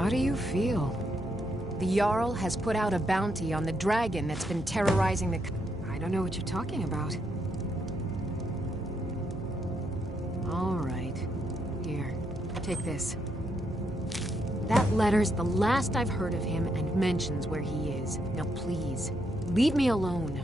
How do you feel? The Jarl has put out a bounty on the dragon that's been terrorizing the... I don't know what you're talking about. All right. Here, take this. That letter's the last I've heard of him and mentions where he is. Now please, leave me alone.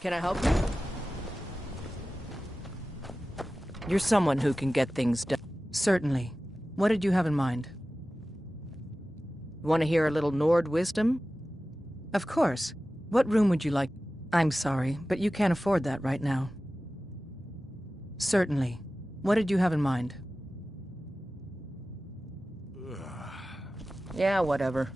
Can I help you? You're someone who can get things done. Certainly. What did you have in mind? Want to hear a little Nord wisdom? Of course. What room would you like? I'm sorry, but you can't afford that right now. Certainly. What did you have in mind? Yeah, whatever.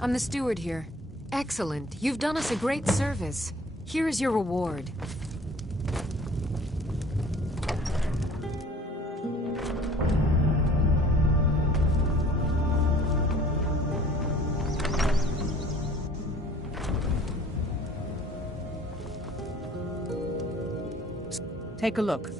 I'm the steward here. Excellent. You've done us a great service. Here is your reward. Take a look.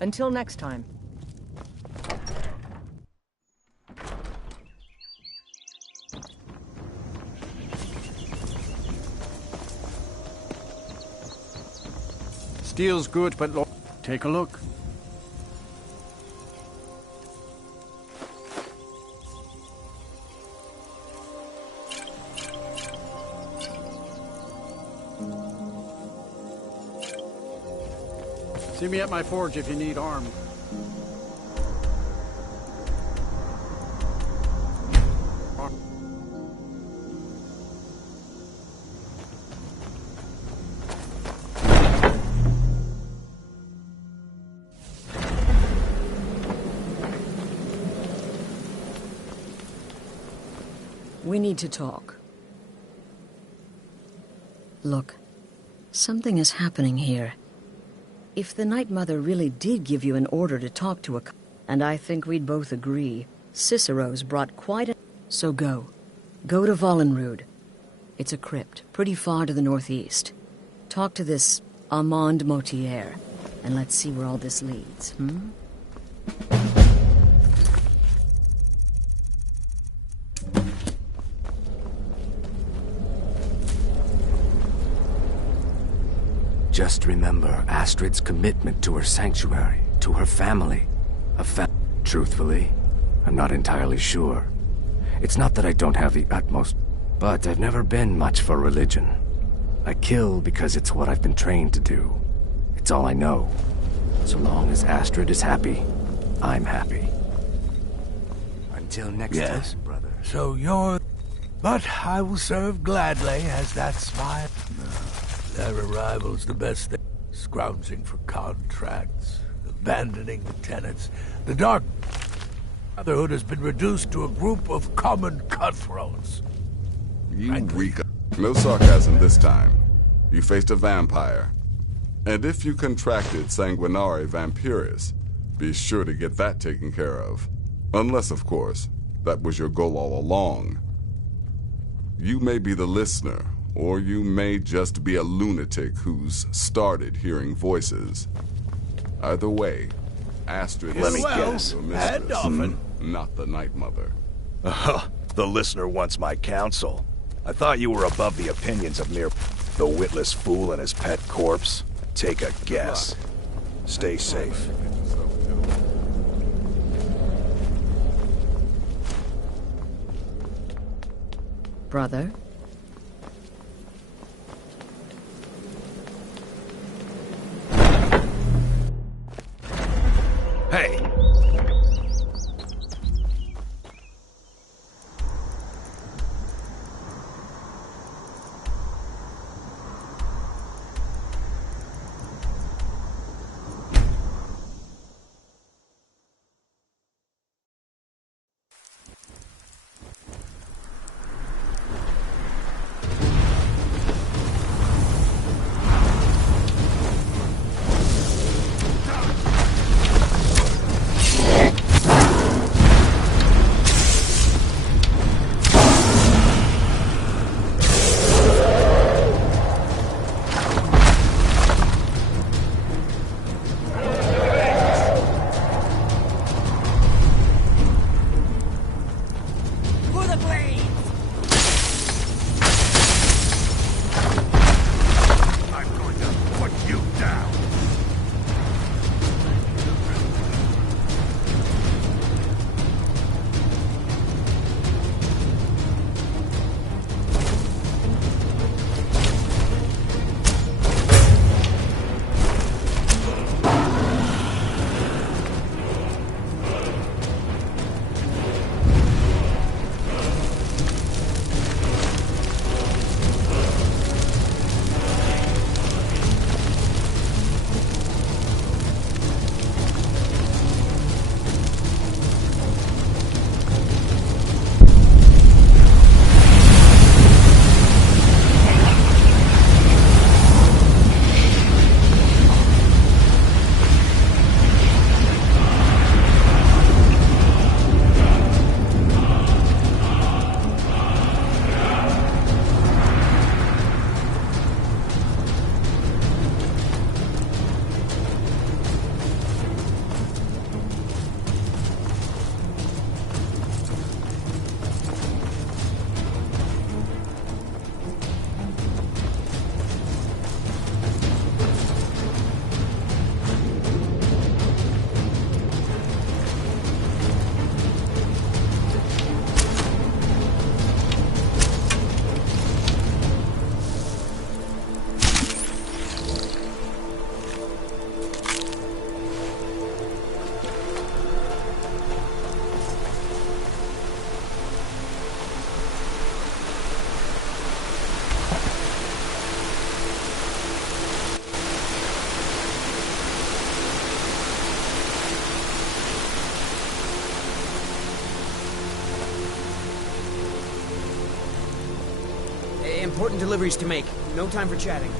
Until next time. Steel's good, but take a look. See me at my forge if you need arm. We need to talk. Look, something is happening here. If the Night Mother really did give you an order to talk to and I think we'd both agree, Cicero's brought quite a... So go. Go to Vollenrud. It's a crypt, pretty far to the northeast. Talk to this Armand Motier, and let's see where all this leads, Just remember Astrid's commitment to her sanctuary, to her family. Truthfully, I'm not entirely sure. It's not that I don't have the utmost, but I've never been much for religion. I kill because it's what I've been trained to do. It's all I know. So long as Astrid is happy, I'm happy. Until next time, brother. So you're... But I will serve gladly as that smile. Their arrival's the best thing. Scrounging for contracts, abandoning the tenants. The Dark Brotherhood has been reduced to a group of common cutthroats. No sarcasm this time. You faced a vampire. And if you contracted Sanguinare Vampiris, be sure to get that taken care of. Unless, of course, that was your goal all along. You may be the listener, or you may just be a lunatic who's started hearing voices. Either way, Astrid Let me is guess. your And mistress, often. not the Night Mother. The listener wants my counsel. I thought you were above the opinions of mere... the witless fool and his pet corpse. Take a guess. Stay safe. Brother? Hey! important deliveries to make. No time for chatting.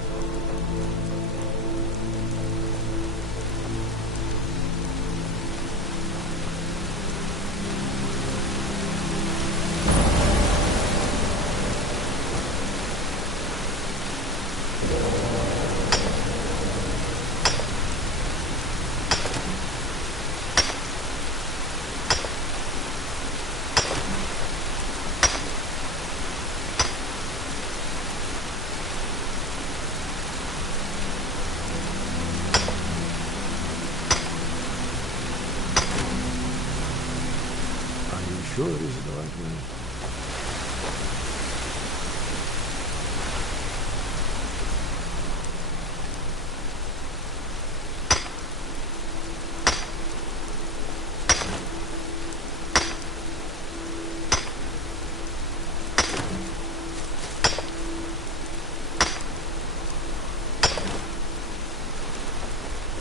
Sure it is the right way.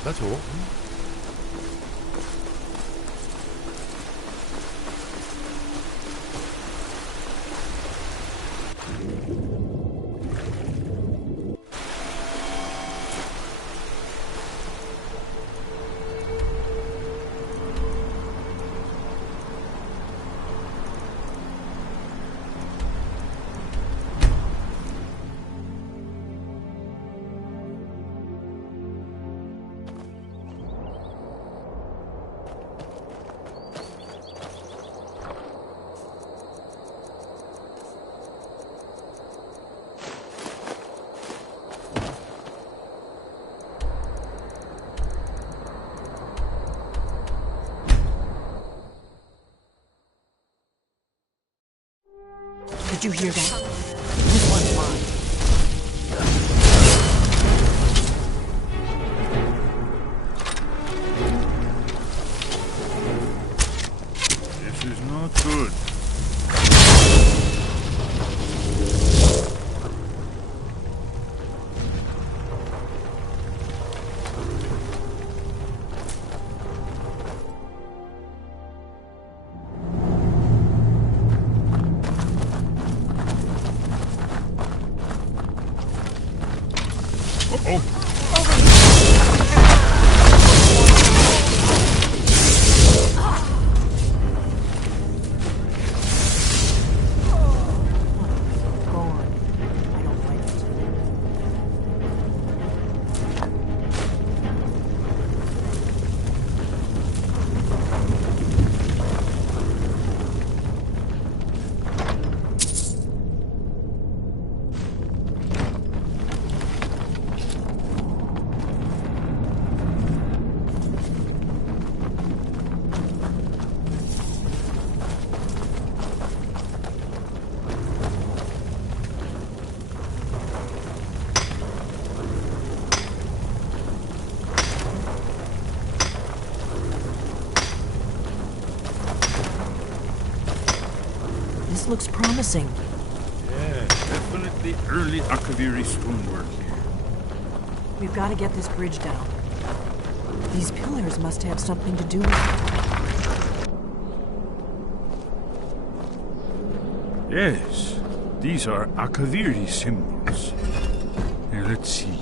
That's all. Did you hear that? This one's mine. This is not good. This looks promising. Yeah, definitely early Akaviri stonework here. We've got to get this bridge down. These pillars must have something to do with it. Yes, these are Akaviri symbols. Here, let's see.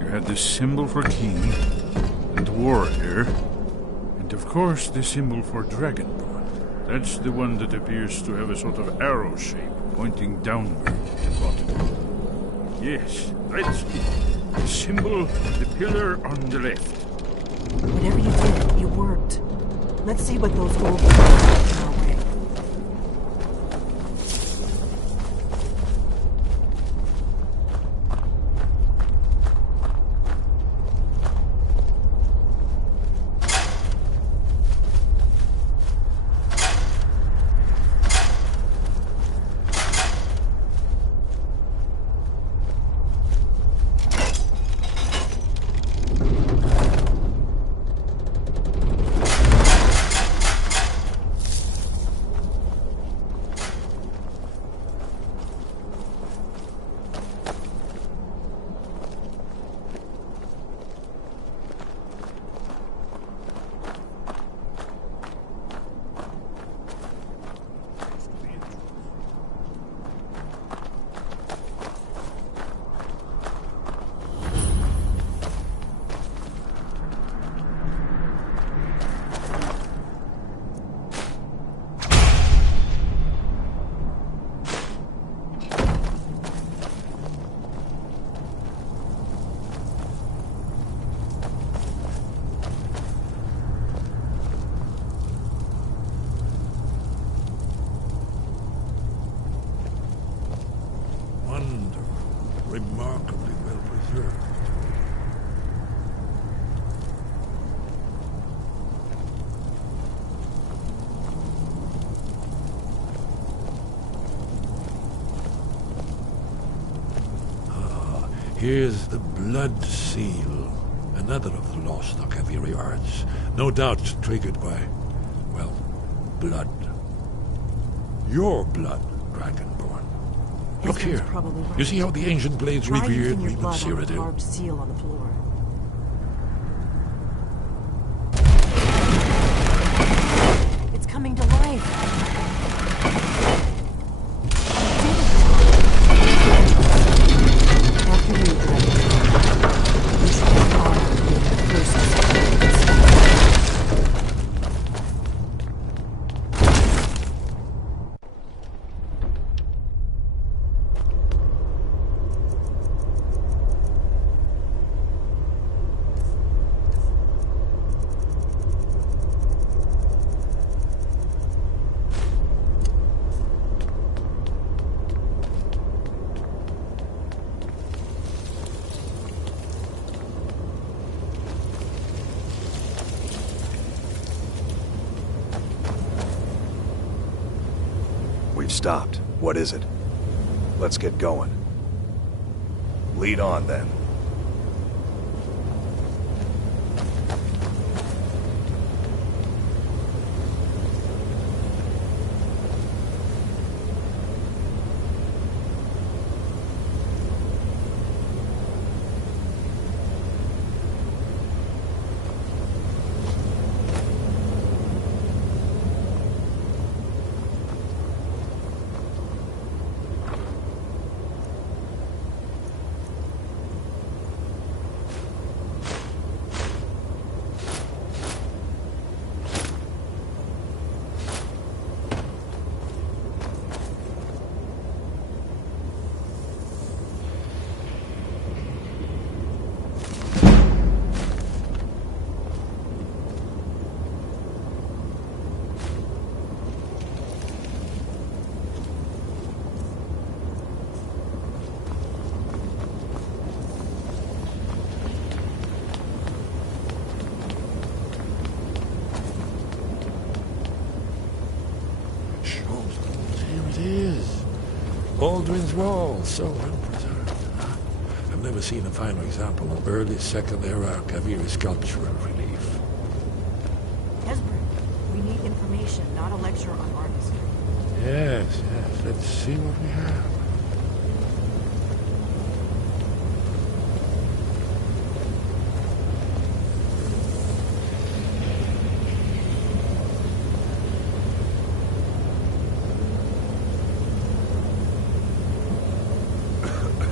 You have the symbol for king and warrior, and of course the symbol for dragonborn. That's the one that appears to have a sort of arrow shape pointing downward at the bottom. Yes, that's it. The symbol, the pillar on the left. Whatever you did, it worked. Let's see what those gold pillars are in our way. Here's the Blood Seal, another of the lost Akaviri arts. No doubt triggered by, well, blood. Your blood, Dragonborn. Look Hesper's here. probably right. You see how the ancient blades Try revered using your me with blood on the Cyrodiil? carved seal on the floor. It's coming to life. After you, Dragon. You should have honor being the closest. We've stopped. What is it? Let's get going. Lead on, then. Aldrin's Wall, so unpreserved. I've never seen a finer example of early Second Era Kaviri sculptural relief. Hesper, we need information, not a lecture on artistry. Yes, let's see what we have.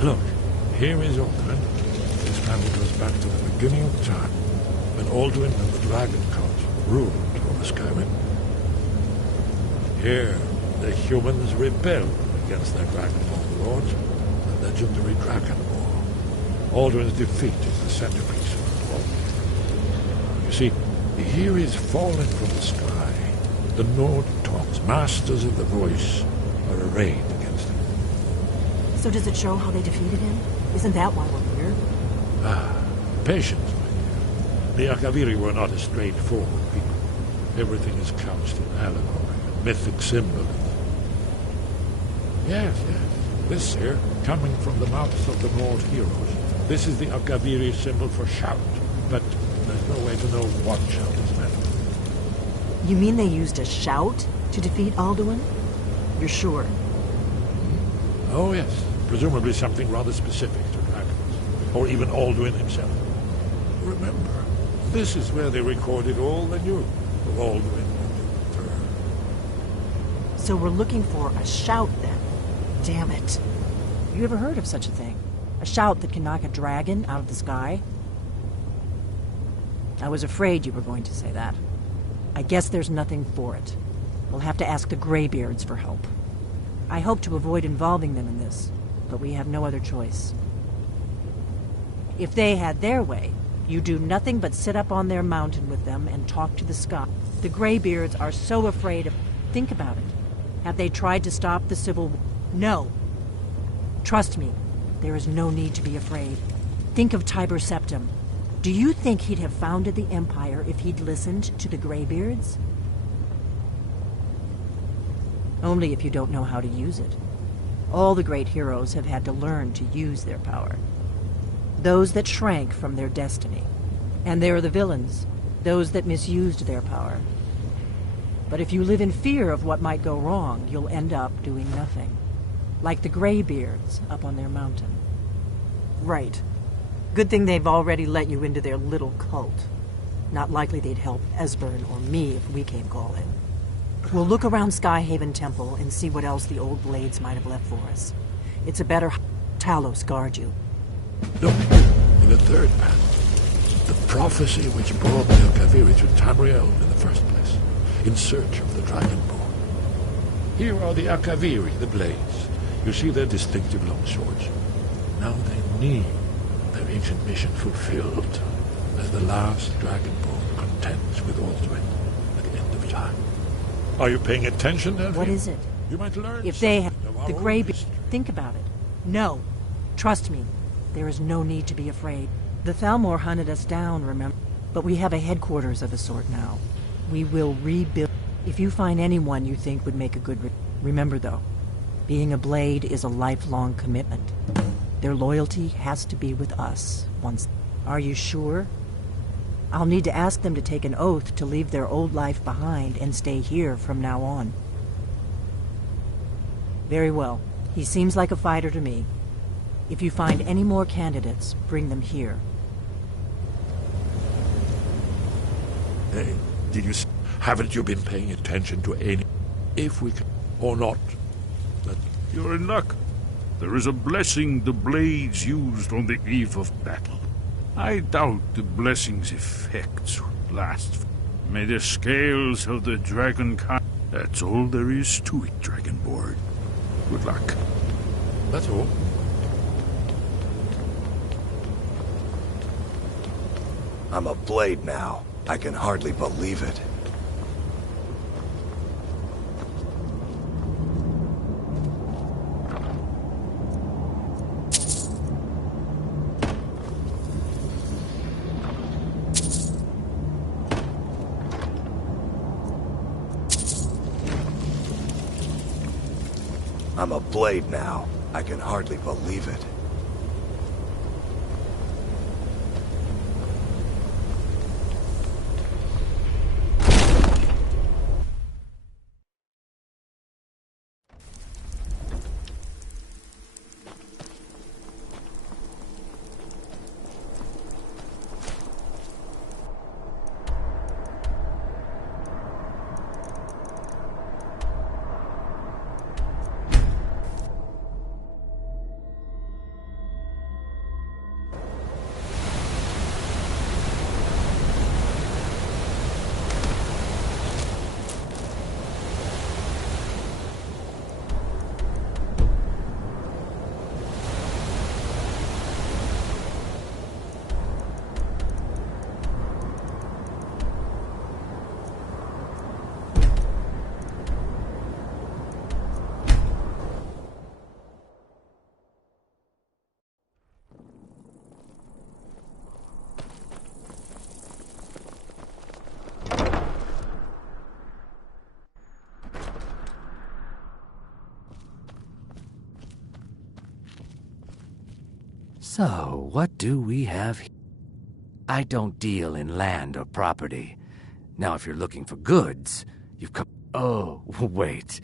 Look, here is Aldrin. This family goes back to the beginning of time, when Aldrin and the Dragon Cult ruled over Skyrim. Here, the humans rebelled against their Dragonborn lords, the legendary Dragon War. Aldrin's defeat is the centerpiece of it all. You see, here is fallen from the sky. The Nord Tongs, masters of the voice, are arrayed against him. So does it show how they defeated him? Isn't that why we're here? Patience, my dear. The Akaviri were not a straightforward people. Everything is couched in allegory and mythic symbolism. Yes. This here, coming from the mouths of the Nord heroes. This is the Akaviri symbol for shout, but there's no way to know what shout is meant. You mean they used a shout to defeat Alduin? You're sure? Oh, yes. Presumably something rather specific to dragons, or even Alduin himself. Remember, this is where they recorded all they knew of Alduin and the Third. So we're looking for a shout, then. Damn it. You ever heard of such a thing? A shout that can knock a dragon out of the sky? I was afraid you were going to say that. I guess there's nothing for it. We'll have to ask the Greybeards for help. I hope to avoid involving them in this, but we have no other choice. If they had their way, you do nothing but sit up on their mountain with them and talk to the sky. The Greybeards are so afraid of... Think about it. Have they tried to stop the Civil War? No. Trust me, there is no need to be afraid. Think of Tiber Septim. Do you think he'd have founded the Empire if he'd listened to the Greybeards? Only if you don't know how to use it. All the great heroes have had to learn to use their power. those that shrank from their destiny. And there are the villains, those that misused their power. But if you live in fear of what might go wrong, you'll end up doing nothing. Like the Greybeards up on their mountain. Right. Good thing they've already let you into their little cult. Not likely they'd help Esbern or me if we came calling. We'll look around Skyhaven Temple and see what else the old blades might have left for us. It's a better Talos guard you. Look, in the third panel, the prophecy which brought the Alkaviri to Tamriel in the first place, in search of the Dragonborn. Here are the Alkaviri, the blades. You see their distinctive long swords. Now they need their ancient mission fulfilled, as the last Dragonborn contends with Alduin at the end of time. Are you paying attention, Elfie? What is it? You might learn If they have something of the our own Greybeard, history. think about it. No. Trust me. There is no need to be afraid. The Thalmor hunted us down, remember? But we have a headquarters of a sort now. We will rebuild. If you find anyone you think would make a good... Remember, though, being a blade is a lifelong commitment. Their loyalty has to be with us once... Are you sure? I'll need to ask them to take an oath to leave their old life behind and stay here from now on. Very well. He seems like a fighter to me. If you find any more candidates, bring them here. Hey, haven't you been paying attention to any... If we can... Or not? But You're in luck. There is a blessing the blades used on the eve of battle. I doubt the blessing's effects last. May the scales of the dragon kind... That's all there is to it, Dragonborn. Good luck. that's all. I'm a blade now. I can hardly believe it. I'm a blade now. I can hardly believe it. So, what do we have here? I don't deal in land or property. Now, if you're looking for goods, you've come... Oh, wait.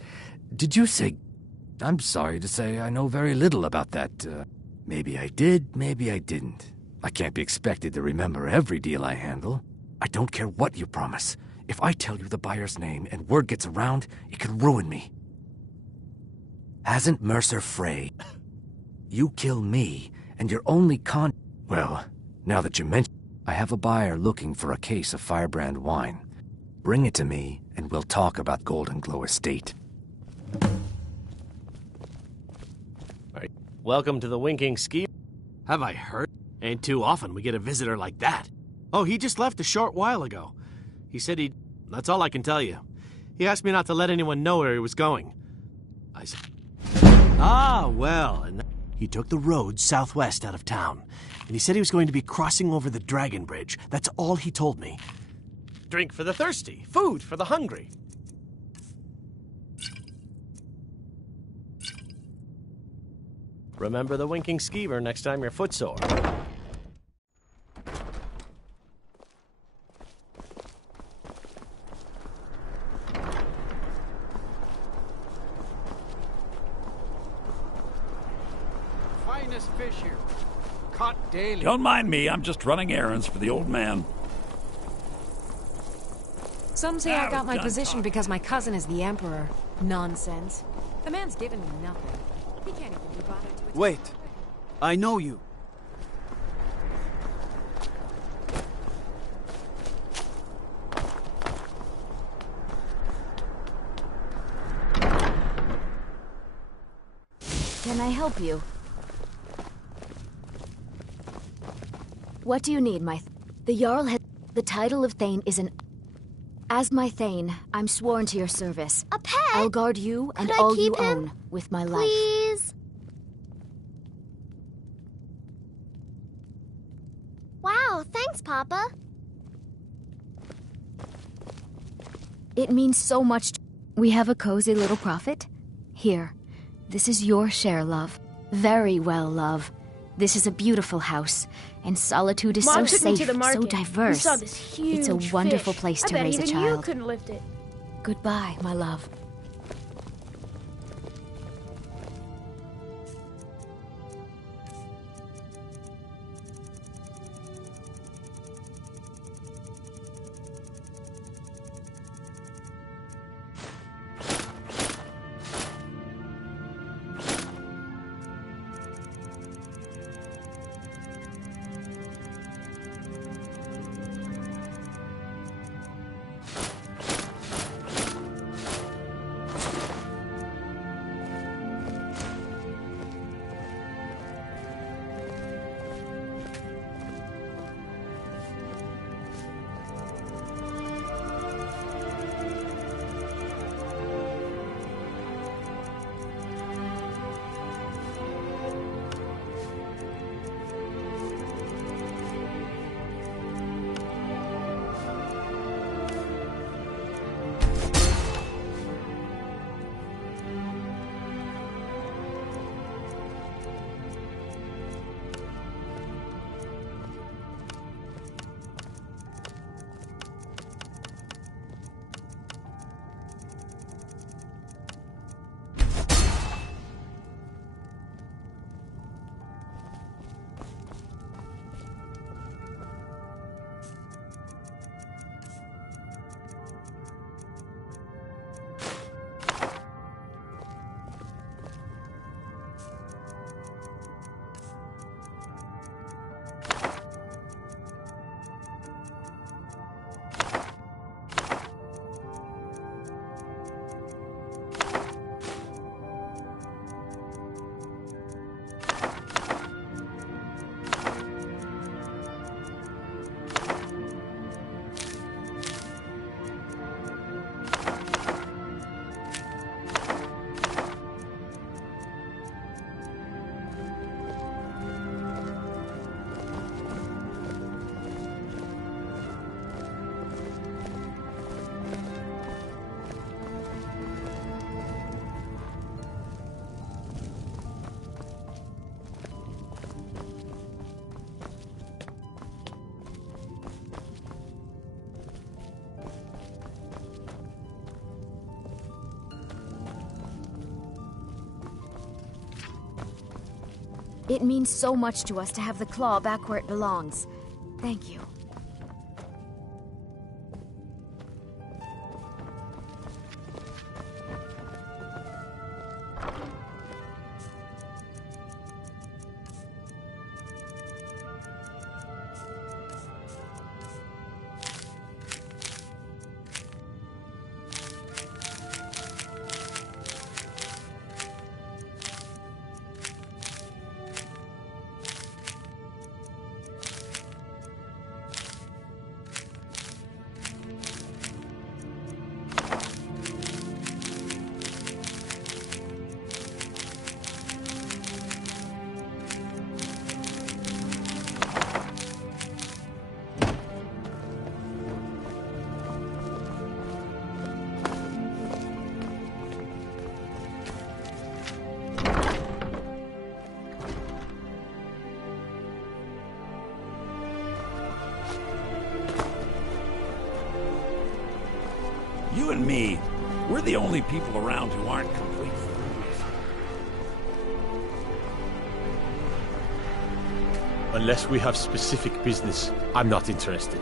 Did you say... I'm sorry to say I know very little about that. Maybe I did, maybe I didn't. I can't be expected to remember every deal I handle. I don't care what you promise. If I tell you the buyer's name and word gets around, it could ruin me. Hasn't Mercer Frey... You kill me, and your only Well, now that you mention... I have a buyer looking for a case of Firebrand wine. Bring it to me, and we'll talk about Golden Glow Estate. Welcome to the Winking Ski. Have I heard? Ain't too often we get a visitor like that. Oh, he just left a short while ago. He said he'd... That's all I can tell you. He asked me not to let anyone know where he was going. I said... Ah, well, and... He took the road southwest out of town, and he said he was going to be crossing over the Dragon Bridge. That's all he told me. Drink for the thirsty, food for the hungry. Remember the Winking Skeever next time you're footsore. cleanest fish here. Caught daily. Don't mind me, I'm just running errands for the old man. Some say I got my position because my cousin is the Emperor. Nonsense. The man's given me nothing. He can't even be bothered to... Wait. I know you. Can I help you? What do you need, The Jarl has... The title of Thane is an... As my Thane, I'm sworn to your service. A pet? I'll guard you and Could I all you keep him? own with my life. Please? Wow, thanks, Papa. It means so much to... We have a cozy little profit. Here. This is your share, love. Very well, love. This is a beautiful house, and Solitude is Mom so took me safe, to the market. so diverse. We saw this huge It's a wonderful fish. place to I bet raise a even child. You couldn't lift it. Goodbye, my love. It means so much to us to have the claw back where it belongs. Thank you. You and me, we're the only people around who aren't complete fools. Unless we have specific business, I'm not interested.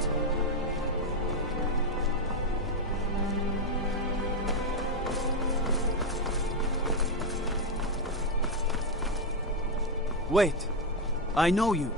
Wait. I know you.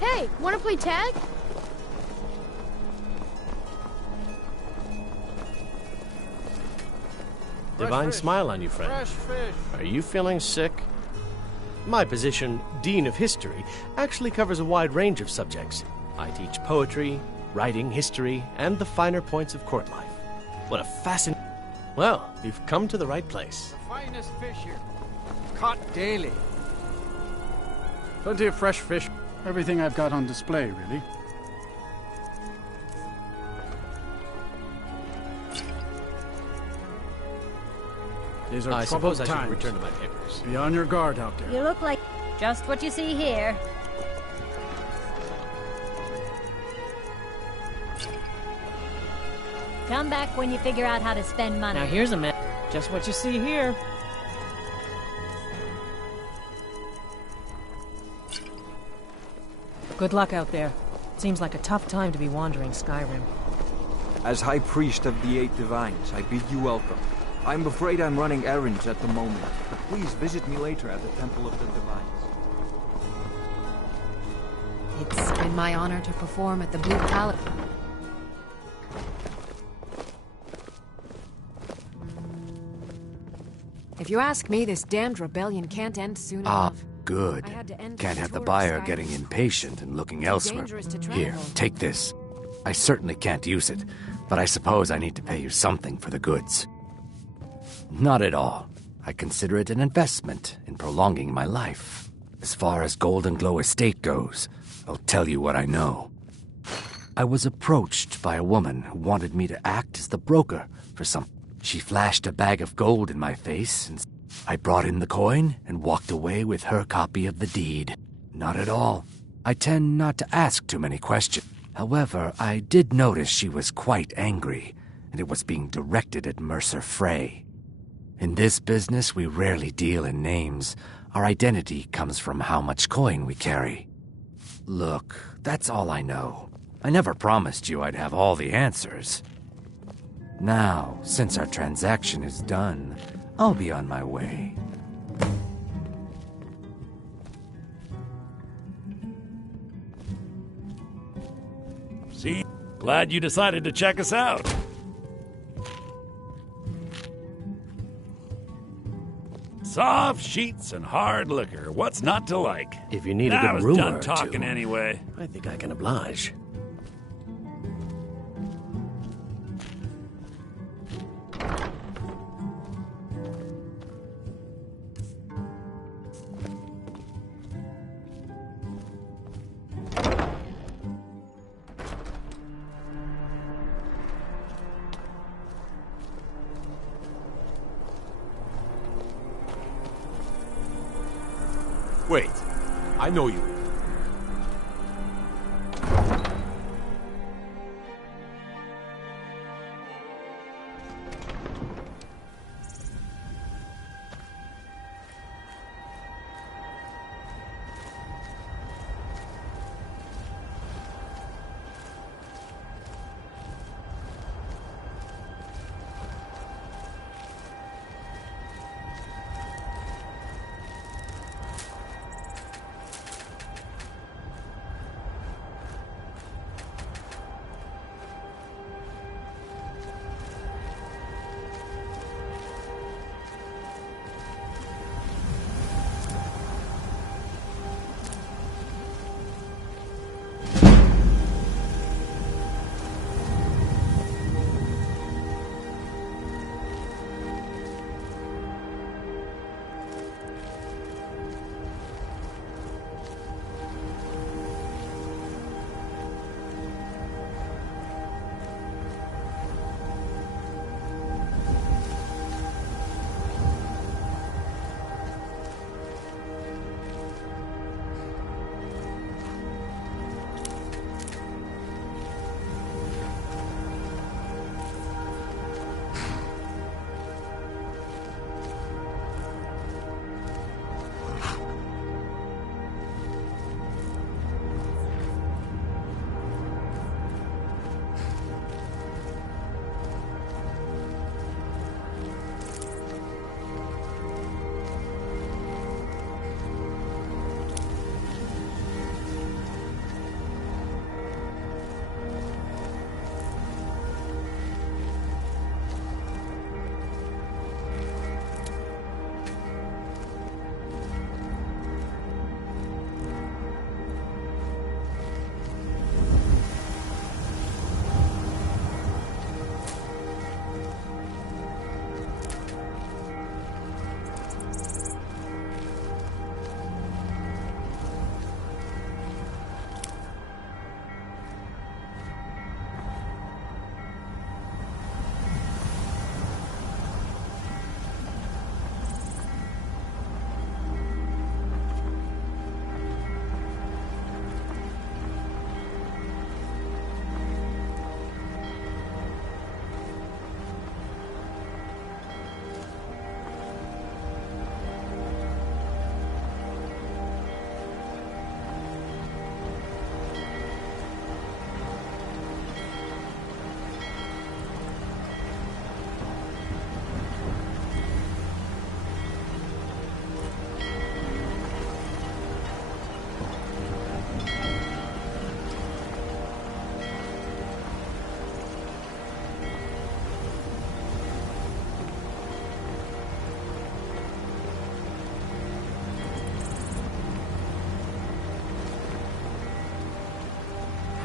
Hey, wanna play tag? Divine smile on you, friend. Fresh fish. Are you feeling sick? My position, Dean of History, actually covers a wide range of subjects. I teach poetry, writing, history, and the finer points of court life. What a fascinating... Well, you've come to the right place. The finest fish here. Caught daily. Plenty of fresh fish. Everything I've got on display, really. These are I troubled suppose I should times. return to my papers. Be on your guard out there. You look like just what you see here. Come back when you figure out how to spend money. Now here's a map. Just what you see here. Good luck out there. Seems like a tough time to be wandering Skyrim. As High Priest of the Eight Divines, I bid you welcome. I'm afraid I'm running errands at the moment, but please visit me later at the Temple of the Divines. It's been my honor to perform at the Blue Palace. If you ask me, this damned rebellion can't end soon enough. Good. I had to end Can't have the control of buyer Skyrim. getting impatient and looking elsewhere. dangerous to Here, travel. take this. I certainly can't use it, but I suppose I need to pay you something for the goods. Not at all. I consider it an investment in prolonging my life. As far as Golden Glow Estate goes, I'll tell you what I know. I was approached by a woman who wanted me to act as the broker for some. She flashed a bag of gold in my face, and I brought in the coin and walked away with her copy of the deed. Not at all. I tend not to ask too many questions. However, I did notice she was quite angry, and it was being directed at Mercer Frey. In this business, we rarely deal in names. Our identity comes from how much coin we carry. Look, that's all I know. I never promised you I'd have all the answers. Now, since our transaction is done, I'll be on my way. See? Glad you decided to check us out. Soft sheets and hard liquor. What's not to like? If you need a I good was rumor done or talking two, anyway. I think I can oblige. Wait, I know you.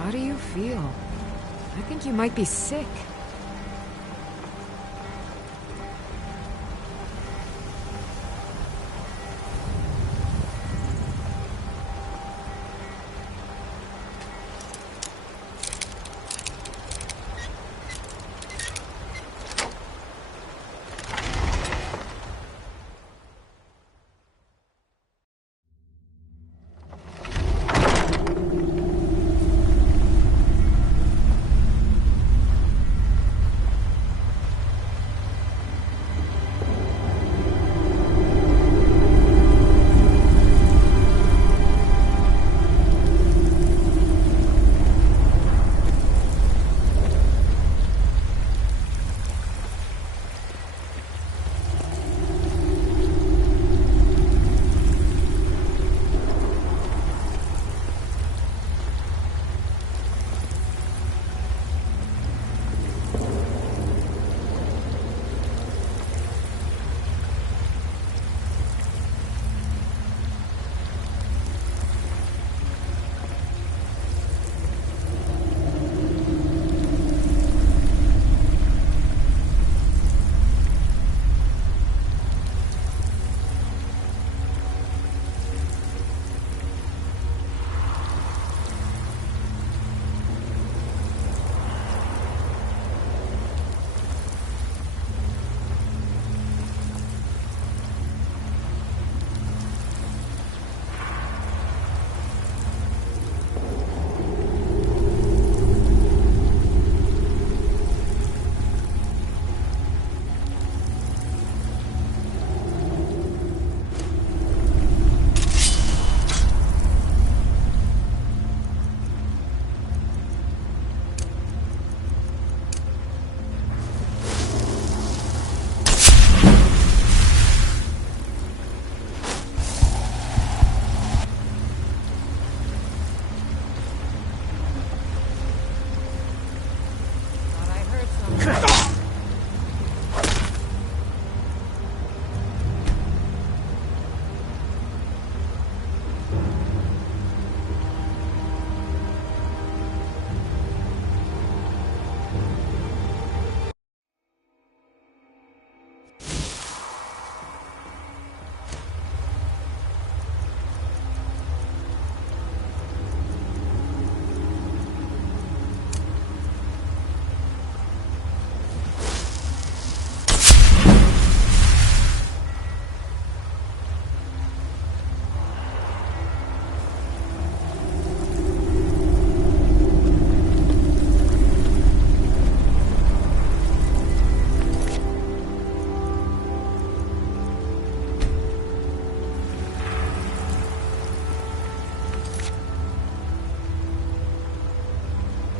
How do you feel? I think you might be sick.